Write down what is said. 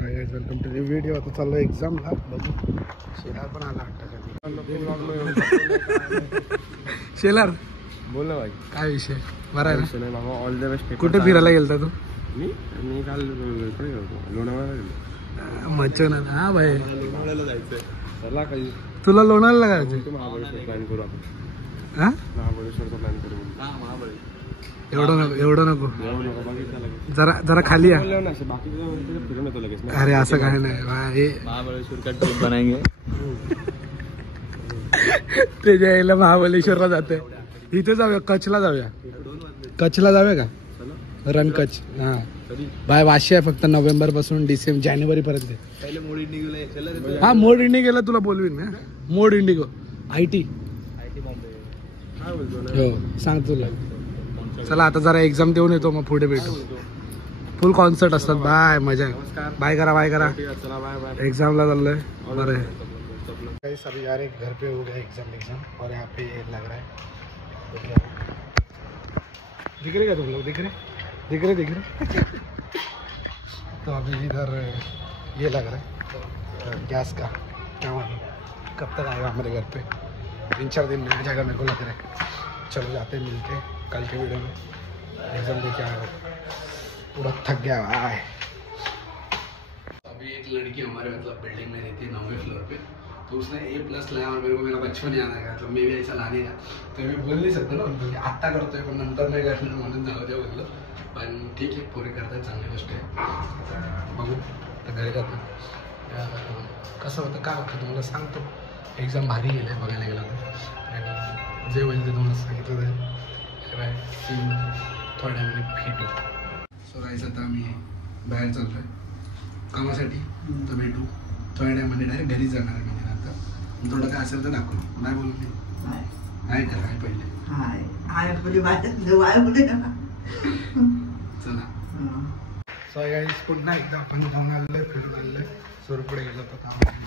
Welcome to new video. आता चाललो एक्झामला, बघू. शेलार पण आला शेलार बोल ना भाई, काय विषय? बरा आहे ना? All the best. कुठे फिरायला गेलता तू? मी काल लोणावळा गेलो. मच्छो ना. हा भाई, लोणावळ्याला जायचंय. चला काही तुला लोणावळ्याला जायचं? महाबळेश्वर प्लॅन करू आपण. हा, महाबळेश्वरचा प्लॅन करू. एवढं नको जरा जरा खाली या. फिरून येतो लगेच. अरे असं काय नाही, महाबळेश्वर का ट्रिप बनाएंगे. ते जायला महाबळेश्वरला जाते. इथे जाऊया, कच्छला जाऊया. कच्छला जाऊया का? रण कच्छ. हा बाय, 500 आहे फक्त. नोव्हेंबर पासून जानेवारी पर्यंत. हा, मोड इंडिगो गेला तुला बोलवीन ना. मोड इंडिगो IT हो, सांग तुला. चला आता जरा एक्झाम देऊन येतो, मग पुढे भेटू. फुल कॉन्सर्ट असतात. बाय, मजा आहे. बाय करा, बाय करा. एग्जामला चाललोय. बरं है सभी यार, एक घर पे हो गया एग्जाम और यहाँ पे लग रहा है. दिख रहे क्या तुम लोग? दिख रहे तो अभी इधर ये लग रहा है गैस का. क्या मालूम कब तक आएगा हमारे घर पे. 3-4 दिन में आ जाएगा मेरे को लग रहा है. चलो जाते हैं, मिलते हैं कल के वीडियो में. एग्जाम देके आया, पूरा थक गया है. अभी एक लड़की हमारे मतलब बिल्डिंग में रहती है 9वें फ्लोर पे. तो उसने A+ लाया और मेरे को मेरा बचपन याद आएगा. तो मैं भी ऐसा लाने का, तो मैं बोल नाही शकतो ना, आत्ता करतोय पण नंतर नाही करणार म्हणून जाऊ द्या बोललो. पण ठीक आहे, पोरे करतात, चांगली गोष्ट आहे. बघू तर घरी जातो. कसं होतं काय होतं तुम्हाला सांगतो. एक्झाम भारी गेलं बघायला गेला तर. आणि जे होईल ते तुम्हाला सांगितलं तर थोड्या वेळी भेटू. सो राहायचं आता आम्ही बाहेर चाललो आहे कामासाठी. तर भेटू थोड्या टायमाने. डायरेक्ट घरीच जाणार आहे. म्हणजे आता थोडं काय असेल तर दाखवू. नाही बोलू नाही. आहे का? आहे पहिले. चला. सो गाईस, पुन्हा एकदा आपण जाऊन आलेलो आहे, फिरून आलेलो आहे. सुरपुडे गेलो होतो कामासाठी.